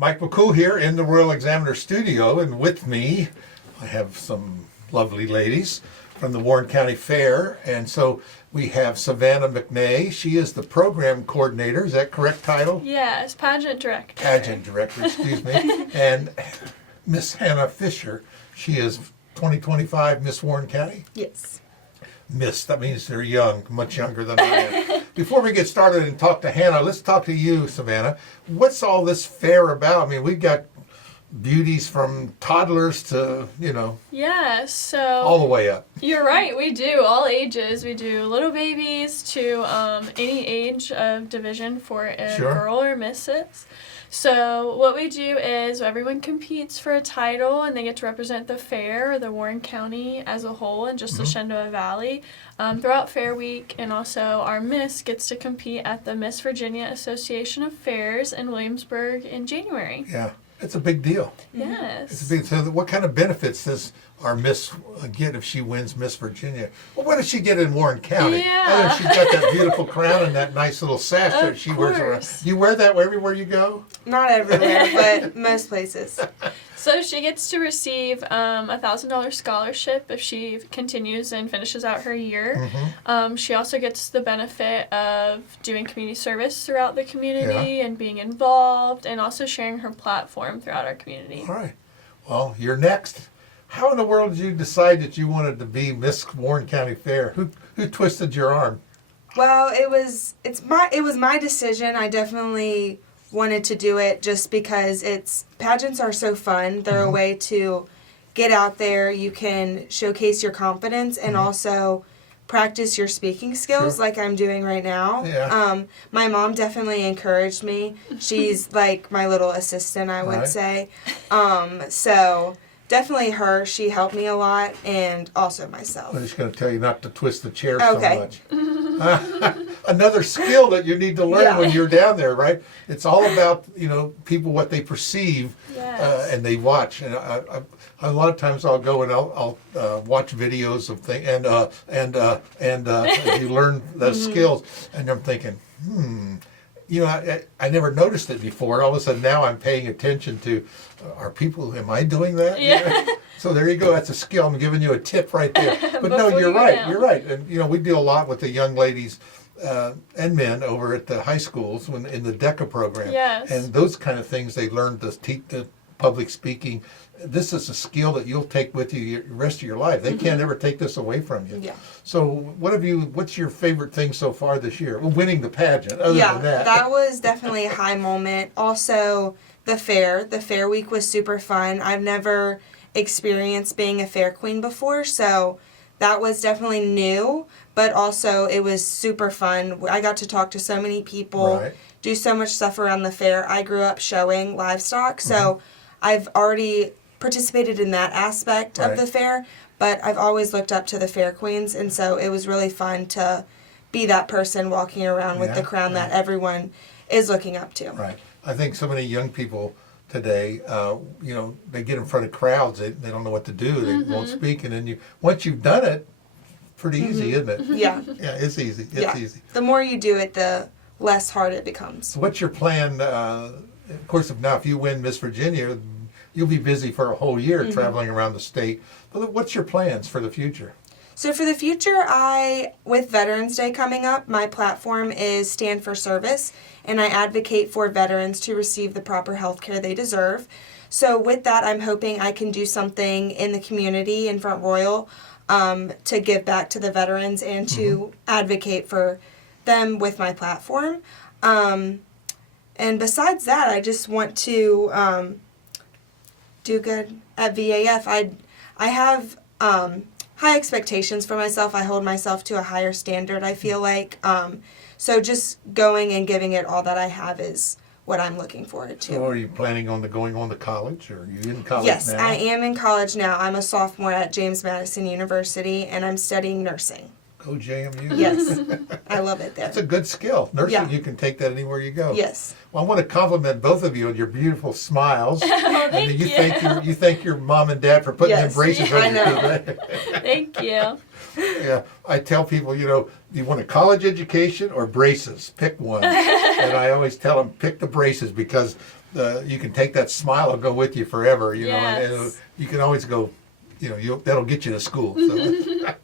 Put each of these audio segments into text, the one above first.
Mike McCool here in the Royal Examiner studio, and with me I have some lovely ladies from the Warren County Fair, and so we have Savannah McNay. She is the program coordinator. Is that correct title? Yes, pageant director. Pageant director, excuse me. And Miss Hannah Fisher. She is 2025 Miss Warren County. Yes. Miss, that means they're young, much younger than I am. Before we get started and talk to Hannah, let's talk to you, Savannah. What's all this fair about? I mean, we've got beauties from toddlers to, Yeah, so all the way up. you're right, we do all ages. We do little babies to any age of division for a Sure. girl or missus. So what we do is everyone competes for a title and they get to represent the fair or the Warren County as a whole and just the Shenandoah Valley throughout Fair Week. And also our Miss gets to compete at the Miss Virginia Association of Fairs in Williamsburg in January. Yeah, it's a big deal. Yes. It's a big. So what kind of benefits does our Miss get if she wins Miss Virginia? Well, what does she get in Warren County? Yeah. Other than she's got that beautiful crown and that nice little sash that she wears around. course. You wear that everywhere you go? Not everywhere, but most places. So she gets to receive a $1,000 scholarship if she continues and finishes out her year. She also gets the benefit of doing community service throughout the community and being involved and also sharing her platform throughout our community. All right. Well, you're next. How in the world did you decide that you wanted to be Miss Warren County Fair? Who twisted your arm? Well, it was my decision. I definitely wanted to do it just because pageants are so fun. They're a way to get out there. You can showcase your confidence and also practice your speaking skills Sure. like I'm doing right now. Yeah. My mom definitely encouraged me. She's like my little assistant, I would Right. say. So definitely her. She helped me a lot, and also myself. I'm just going to tell you not to twist the chair Okay. so much. Another skill that you need to learn Yeah. when you're down there, right? It's all about, people, what they perceive Yes. and they watch. And a lot of times I'll go and I'll watch videos of things and you learn those skills. And I'm thinking, I never noticed it before. All of a sudden now I'm paying attention to, am I doing that? Yeah. So there you go. That's a skill. I'm giving you a tip right there. But no, Before you're you go right. down. You're right. And, we deal a lot with the young ladies and men over at the high schools in the DECA program. Yes. And those kind of things they learn to teach the public speaking. This is a skill that you'll take with you the rest of your life. They can't ever take this away from you. Yeah. So what's your favorite thing so far this year? Well, winning the pageant, other than that. That was definitely a high moment. Also, the fair week was super fun. I've never experienced being a fair queen before, so that was definitely new, but also it was super fun. I got to talk to so many people, Right. do so much stuff around the fair. I grew up showing livestock, so I've already participated in that aspect Right. of the fair, but I've always looked up to the fair queens, and so it was really fun to be that person walking around with Yeah, the crown yeah. that everyone is looking up to. Right. I think so many young people today, they get in front of crowds, they don't know what to do, they won't speak, and then once you've done it, pretty easy, isn't it? Yeah. Yeah, it's easy. It's easy. The more you do it, the less hard it becomes. So what's your plan? Of course, if you win Miss Virginia, you'll be busy for a whole year traveling around the state. But what's your plans for the future? So for the future, with Veterans Day coming up, my platform is Stand for Service, and I advocate for veterans to receive the proper health care they deserve. So with that, I'm hoping I can do something in the community in Front Royal to give back to the veterans and to advocate for them with my platform. And besides that, I just want to do good at VAF. I have high expectations for myself. I hold myself to a higher standard, I feel like. So just going and giving it all that I have is what I'm looking forward to. So are you planning on going on to college, or are you in college Yes, now? I am in college now. I'm a sophomore at James Madison University, and I'm studying nursing. Go JMU. Yes, I love it there. That's a good skill. Nursing, Yeah. you can take that anywhere you go. Yes. Well, I want to compliment both of you on your beautiful smiles. Thank and you. you thank your mom and dad for putting Yes. them braces I on your know. teeth. Thank you. Yeah, I tell people, you want a college education or braces? Pick one. And I always tell them, pick the braces, because you can take that smile and go with you forever. You know, and Yes. you can always go. You know, that'll get you to school. So.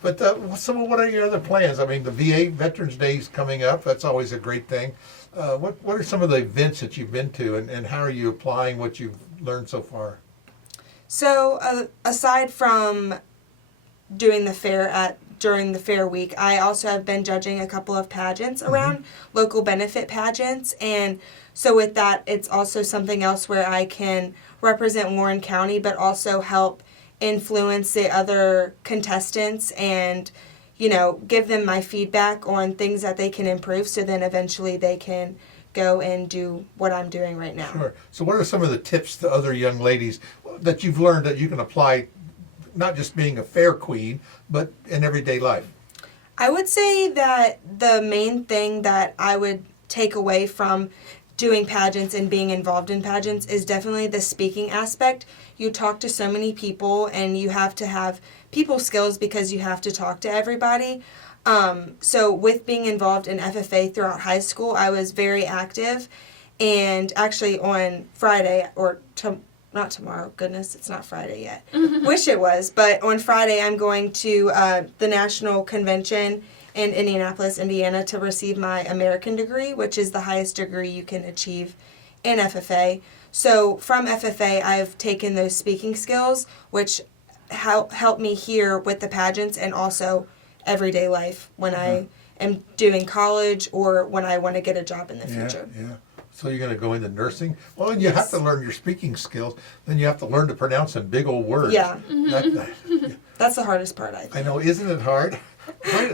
But what are your other plans? I mean, the VA Veterans Day is coming up. That's always a great thing. What are some of the events that you've been to, and how are you applying what you've learned so far? So aside from doing the fair during the fair week, I also have been judging a couple of pageants around local benefit pageants, and so with that, it's also something else where I can represent Warren County, but also help influence the other contestants and, you know, give them my feedback on things that they can improve, so then eventually they can go and do what I'm doing right now. Sure. So what are some of the tips to other young ladies that you've learned that you can apply, not just being a fair queen, but in everyday life? I would say that the main thing that I would take away from doing pageants and being involved in pageants is definitely the speaking aspect. You talk to so many people and you have to have people skills because you have to talk to everybody. So with being involved in FFA throughout high school, I was very active, and actually on Friday, not tomorrow, goodness, it's not Friday yet. Wish it was, but on Friday I'm going to the National Convention in Indianapolis, Indiana to receive my American degree, which is the highest degree you can achieve in FFA. So from FFA, I've taken those speaking skills, which help me here with the pageants and also everyday life when I am doing college or when I want to get a job in the future. Yeah. So you're going to go into nursing? Well, and you have to learn your speaking skills. Then you have to learn to pronounce some big old words. Yeah. Yeah. That's the hardest part, I think. I know, isn't it hard?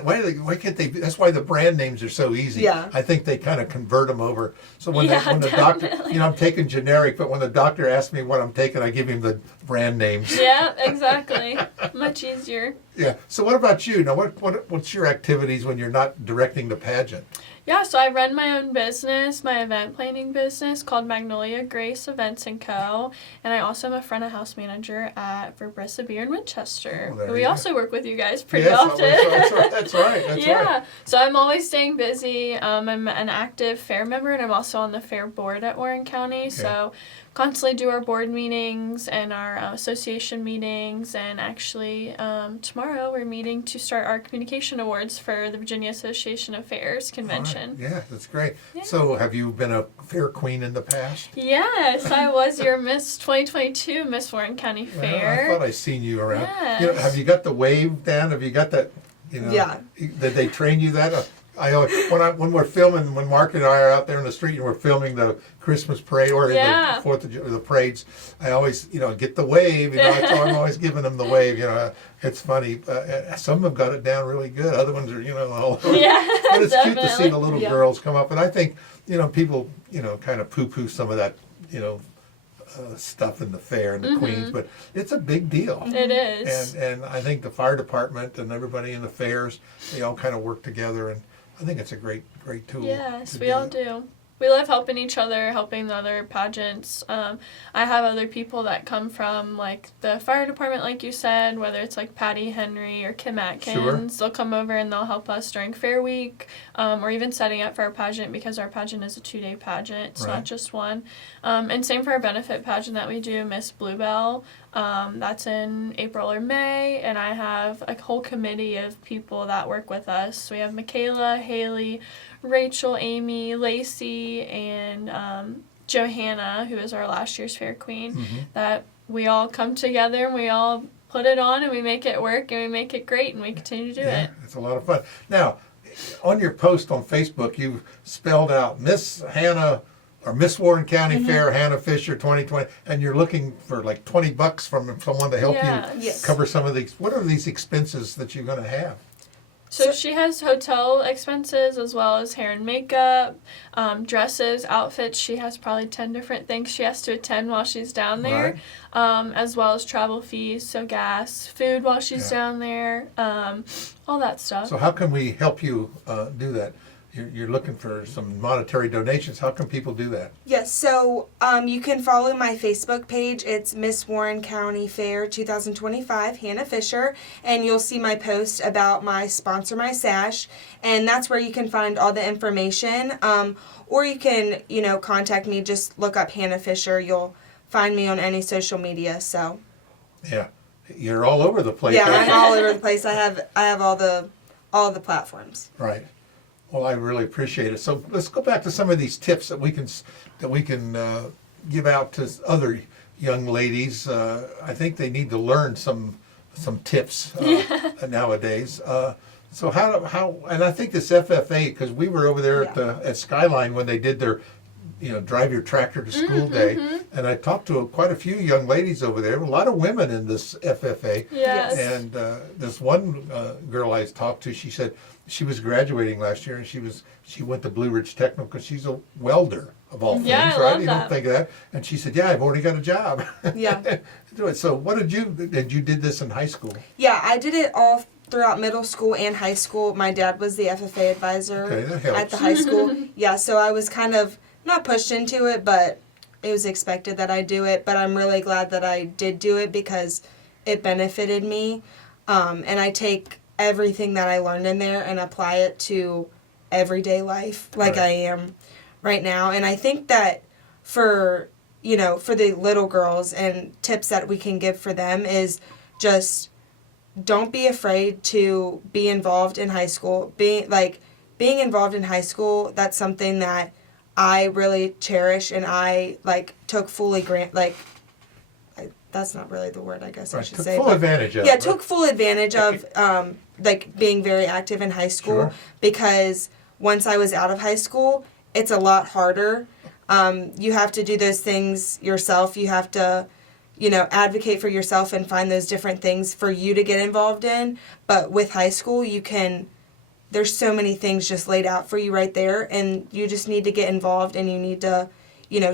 Why can't they? That's why the brand names are so easy. Yeah. I think they kind of convert them over. So when Yeah, the doctor, definitely. I'm taking generic, but when the doctor asks me what I'm taking, I give him the brand names. Yeah, exactly. Much easier. Yeah. So what about you? Now, what's your activities when you're not directing the pageant? Yeah, so I run my own business, my event planning business called Magnolia Grace Events & Co. And I also am a front of house manager at Verbrissa Beer in Winchester. Well, there We you also work with you guys pretty Yes, often. That's right. That's Yeah, right. so I'm always staying busy. I'm an active fair member, and I'm also on the fair board at Warren County. So constantly do our board meetings and our association meetings. And actually, tomorrow we're meeting to start our communication awards for the Virginia Association of Fairs convention. All right. Yeah, that's great. Yeah. So have you been a fair queen in the past? Yes, I was your Miss 2022 Miss Warren County Well, Fair. I thought I seen you around. Yes. You know, have you got the wave down? Have you got that? You know, Yeah. Did they train you that? I always, when we're filming, when Mark and I are out there in the street and we're filming the Christmas parade or Yeah. the 4th of July, the parades, I always, get the wave. So I'm always giving them the wave. It's funny. Some have got it down really good. Other ones are, all over. Yeah, But it's cute to see definitely. the little Yeah. girls come up, and I think, people, kind of poo-poo some of that, stuff in the fair and the queens, but it's a big deal. It is. And I think the fire department and everybody in the fairs, they all kind of work together, and I think it's a great tool. Yes, to we all do. We love helping each other, helping the other pageants. I have other people that come from, like, the fire department, like you said, whether it's, like, Patty Henry or Kim Atkins. They'll come over and they'll help us during Fair Week, or even setting up for our pageant, because our pageant is a 2-day pageant. It's Right. not just one. And same for our benefit pageant that we do, Miss Bluebell. That's in April or May, and I have a whole committee of people that work with us. We have Michaela, Haley, Rachel, Amy, Lacey, and Johanna, who is our last year's fair queen, that we all come together and we all put it on and we make it work and we make it great and we continue to do it. It's a lot of fun. Now, on your post on Facebook, you've spelled out Miss Hannah or Miss Warren County Fair, Hannah Fisher 2020, and you're looking for like $20 from someone to help Yes. you Yes. cover some of these. What are these expenses that you're going to have? So she has hotel expenses as well as hair and makeup, dresses, outfits. She has probably 10 different things she has to attend while she's down there, as well as travel fees, so gas, food while she's down there, all that stuff. So how can we help you do that? you're looking for some monetary donations. How can people do that? Yes, so you can follow my Facebook page. It's Miss Warren County Fair 2025, Hannah Fisher, and you'll see my post about my Sponsor My Sash, and that's where you can find all the information. Or you can, contact me. Just look up Hannah Fisher. You'll find me on any social media. So. Yeah, you're all over the place. Yeah, I'm all over the place. I have all the platforms. Right. Well, I really appreciate it. So let's go back to some of these tips that we can give out to other young ladies. I think they need to learn some tips nowadays. So how and I think this FFA, because we were over there at Skyline when they did their drive your tractor to school day, and I talked to quite a few young ladies over there. A lot of women in this FFA. Yes. And this one girl I talked to, she said she was graduating last year, and she went to Blue Ridge Technical because she's a welder of all things, Yeah, I right? love You that. don't think of that. And she said, "Yeah, I've already got a job." Yeah. Do it. So what did you did this in high school? Yeah, I did it all throughout middle school and high school. My dad was the FFA advisor Okay, that helps. at the high school. Yeah, so I was kind of not pushed into it, but it was expected that I do it. But I'm really glad that I did do it because it benefited me. And I take everything that I learned in there and apply it to everyday life like Right. I am right now. And I think that for the little girls and tips that we can give for them is just don't be afraid to be involved in high school. Being involved in high school, that's something that I really cherish and I took fully that's not really the word I guess I Right, should took say. full but advantage of yeah, it. took full advantage of being very active in high school Sure. because once I was out of high school, it's a lot harder. You have to do those things yourself. You have to, advocate for yourself and find those different things for you to get involved in. But with high school, there's so many things just laid out for you right there, and you just need to get involved and you need to,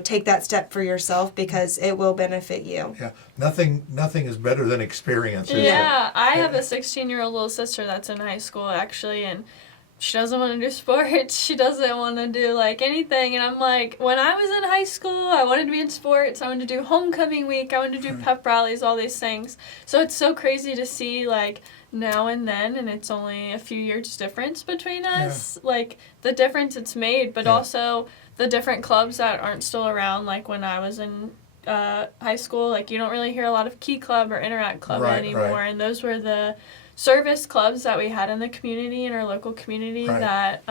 take that step for yourself because it will benefit you. Yeah, nothing is better than experience. is it? Yeah, I have a 16-year-old little sister that's in high school actually, and she doesn't want to do sports. She doesn't want to do anything. And I'm like, when I was in high school, I wanted to be in sports. I wanted to do homecoming week. I wanted to do pep rallies, all these things. So it's so crazy to see now and then, and it's only a few years difference between us. The difference it's made, but Yeah. also the different clubs that aren't still around. When I was in high school, you don't really hear a lot of Key Club or Interact Club Right, anymore. right. And those were the service clubs that we had in the community, in our local community, Right. that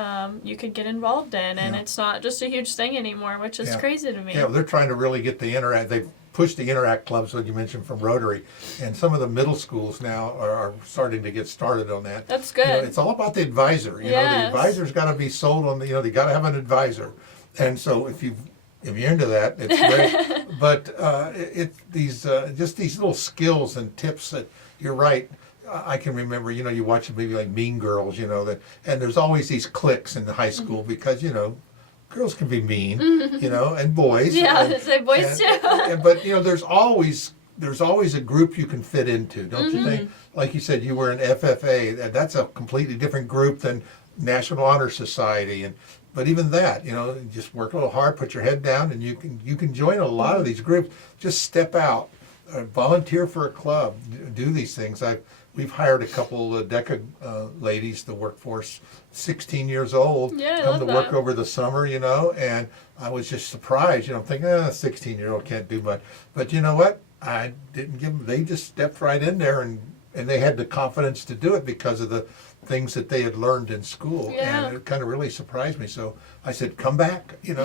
you could get involved in. And Yeah. it's not just a huge thing anymore, which is Yeah. crazy to me. Yeah, they're trying to really get the Interact. They've pushed the Interact clubs, that you mentioned, from Rotary, and some of the middle schools now are starting to get started on that. That's good. It's all about the advisor. The Yes. advisor's got to be sold on the. They got to have an advisor, and so if you're into that, it's great. But just these little skills and tips that you're right. I can remember, you watch a movie like Mean Girls, that, and there's always these cliques in the high school because, girls can be mean, and boys. Yeah, and, say boys too. But there's always a group you can fit into, don't you think? Like you said, you were in FFA, and that's a completely different group than National Honor Society, but even that, just work a little hard, put your head down, and you can join a lot of these groups. Just step out, volunteer for a club, do these things. We've hired a couple of DECA ladies to work for us, 16 years old, Yeah, I come love to that. work over the summer, and I was just surprised, thinking, 16-year-old can't do much. But you know what? I didn't give them, they just stepped right in there, and they had the confidence to do it because of the things that they had learned in school. Yeah. And it kind of really surprised me. So I said, come back, Yeah.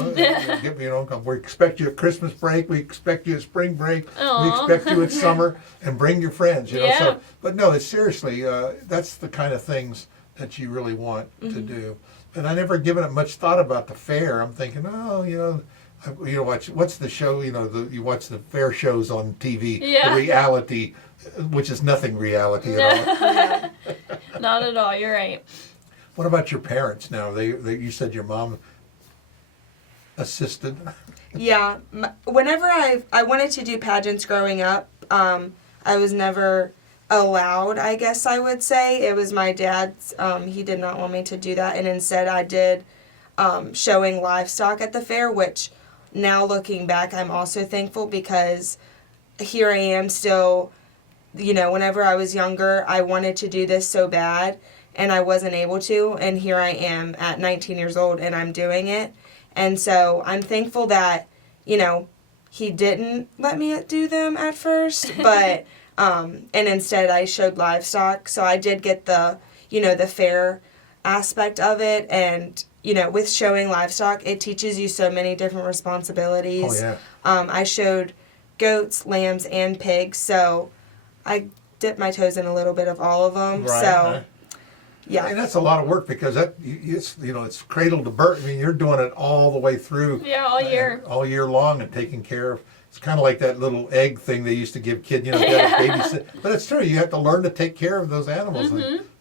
we expect you at Christmas break, we expect you at spring break, Aw. we expect you at summer, and bring your friends, Yeah. So, but no, it's seriously, that's the kind of things that you really want to do. And I never given it much thought about the fair. I'm thinking, what's the show, you watch the fair shows on TV, Yeah. the reality, which is nothing reality at all. Not at all, you're right. What about your parents now? You said your mom assisted. Yeah, whenever I wanted to do pageants growing up, I was never allowed, I guess I would say. It was my dad's. He did not want me to do that, and instead I did showing livestock at the fair, which now looking back, I'm also thankful because here I am still, whenever I was younger, I wanted to do this so bad and I wasn't able to, and here I am at 19 years old and I'm doing it. And so I'm thankful that, he didn't let me do them at first, but, and instead I showed livestock. So I did get the fair aspect of it, and, with showing livestock, it teaches you so many different responsibilities. Oh, yeah. I showed goats, lambs, and pigs, so I dipped my toes in a little bit of all of them. Right, So, right. yeah. And that's a lot of work because it's cradle to birth. I mean, you're doing it all the way through. Yeah, all year. All year long and taking care of. It's kind of like that little egg thing they used to give kids, you gotta babysit. But it's true. You have to learn to take care of those animals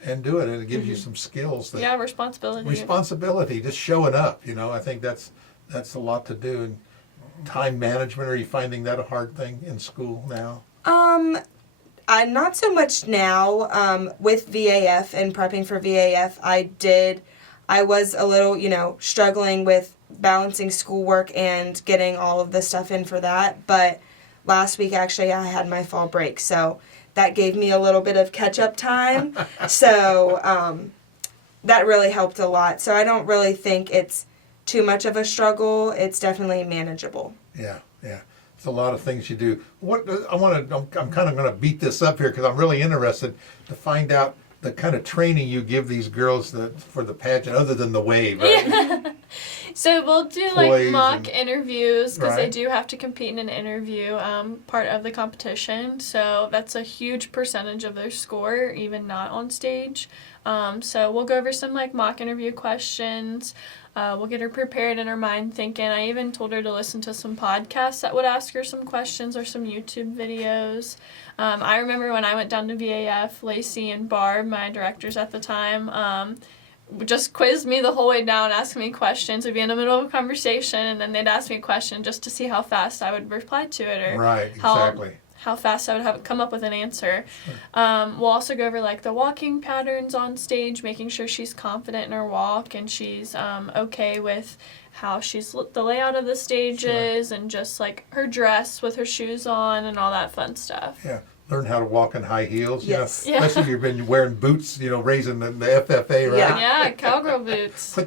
and do it, and it gives you some skills. Yeah, responsibility. Responsibility, just showing up. I think that's a lot to do. And time management. Are you finding that a hard thing in school now? Not so much now. With VAF and prepping for VAF, I was a little, struggling with balancing schoolwork and getting all of the stuff in for that. But last week, actually, I had my fall break, so that gave me a little bit of catch-up time. So that really helped a lot. So I don't really think it's too much of a struggle. It's definitely manageable. Yeah. It's a lot of things you do. I'm kind of going to beat this up here because I'm really interested to find out the kind of training you give these girls for the pageant, other than the wave. Right? Yeah. So we'll do mock interviews because they do have to compete in an interview part of the competition. So that's a huge percentage of their score, even not on stage. So we'll go over some mock interview questions. We'll get her prepared in her mind thinking. I even told her to listen to some podcasts that would ask her some questions or some YouTube videos. I remember when I went down to VAF, Lacey and Barb, my directors at the time, just quizzed me the whole way down, asking me questions. We'd be in the middle of a conversation, and then they'd ask me a question just to see how fast I would reply to it, or how fast I would come up with an answer. Sure. We'll also go over the walking patterns on stage, making sure she's confident in her walk and she's okay with how the layout of the stage is, and just her dress with her shoes on and all that fun stuff. Yeah. Learn how to walk in high heels. Yes. Especially if you've been wearing boots, raising the FFA, right? Yeah, cowgirl boots.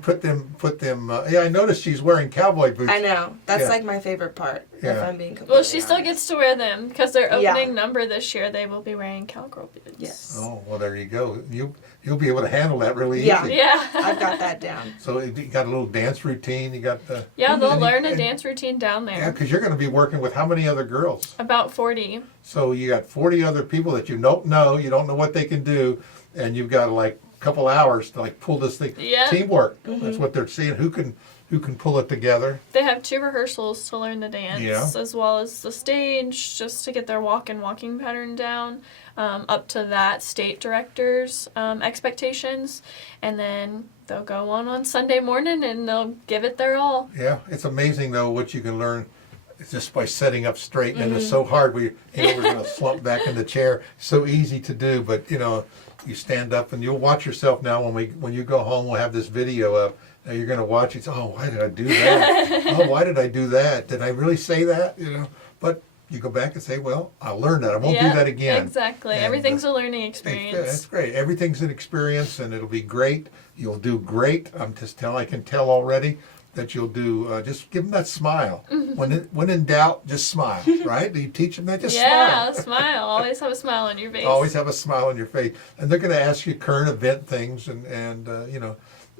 Put them. I noticed she's wearing cowboy boots. I know. That's my favorite part. If I'm being completely Well, she still gets to wear them because their opening number this year, they will be wearing cowgirl boots. Yes. Oh, well, there you go. You'll be able to handle that really easy. Yeah. I've got that down. So you got a little dance routine. You got the. Yeah, they'll learn a dance routine down there. Yeah, because you're going to be working with how many other girls? About 40. So you got 40 other people that you don't know. You don't know what they can do, and you've got a couple hours to pull this thing. Yeah. Teamwork. That's what they're seeing. Who can pull it together? They have 2 rehearsals to learn the dance, as well as the stage, just to get their walking pattern down. Up to that, state directors' expectations, and then they'll go on Sunday morning and they'll give it their all. Yeah, it's amazing though what you can learn just by setting up straight, and it's so hard. We're going to slump back in the chair. So easy to do, but you stand up and you'll watch yourself now. When you go home, we'll have this video up. Now you're going to watch it. Oh, why did I do that? Oh, why did I do that? Did I really say that? But you go back and say, well, I'll learn that. I won't do that again. Exactly. And everything's a learning experience. That's great. Everything's an experience, and it'll be great. You'll do great. I can tell already that you'll do. Just give them that smile. When in doubt, just smile. Right? Do you teach them that? Just smile. Yeah, smile. Always have a smile on your face. Always have a smile on your face. And they're going to ask you current event things, and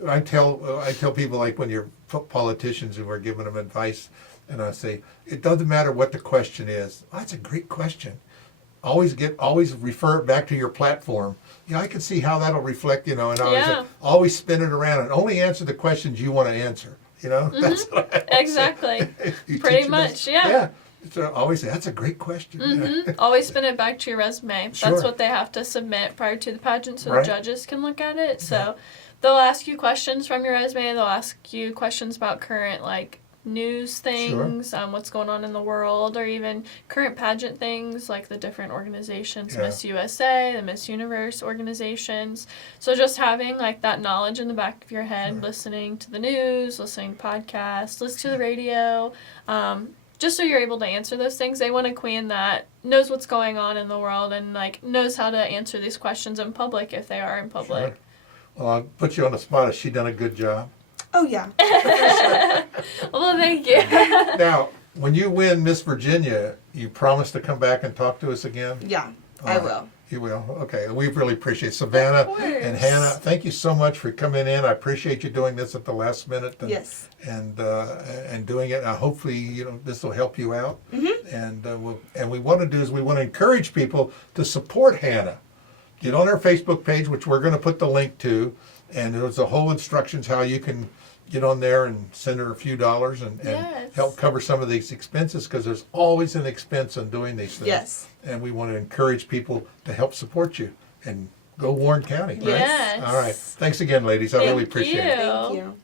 I tell people when you're politicians and we're giving them advice. And I say, it doesn't matter what the question is. Oh, that's a great question. Always refer it back to your platform. Yeah, I can see how that'll reflect, and always spin it around and only answer the questions you want to answer. That's what I exactly. Pretty much, Yeah. So always say, that's a great question. Always spin it back to your resume. Sure. That's what they have to submit prior to the pageant so the judges can look at it. So they'll ask you questions from your resume. They'll ask you questions about current, news things, what's going on in the world, or even current pageant things like the different organizations, Yeah. Miss USA, the Miss Universe organizations. So just having like that knowledge in the back of your head, listening to the news, listening to podcasts, listen to the radio, just so you're able to answer those things. They want a queen that knows what's going on in the world and like knows how to answer these questions in public if they are in public. Sure. Well, I'll put you on the spot. Has she done a good job? Oh yeah. Well, thank you. Now, when you win Miss Virginia, you promise to come back and talk to us again? Yeah, I will. You will? Okay. We really appreciate it. Savannah Of course. and Hannah, thank you so much for coming in. I appreciate you doing this at the last minute. And, Yes. And doing it. Hopefully, this will help you out. Mm-hmm. And we want to do is we want to encourage people to support Hannah. Get on our Facebook page, which we're going to put the link to, and there's a whole instructions how you can get on there and send her a few dollars and Yes. help cover some of these expenses, because there's always an expense in doing these things. Yes. And we want to encourage people to help support you and go Warren County. Right? Yes. All right. Thanks again, ladies. I really appreciate it. you. Thank you.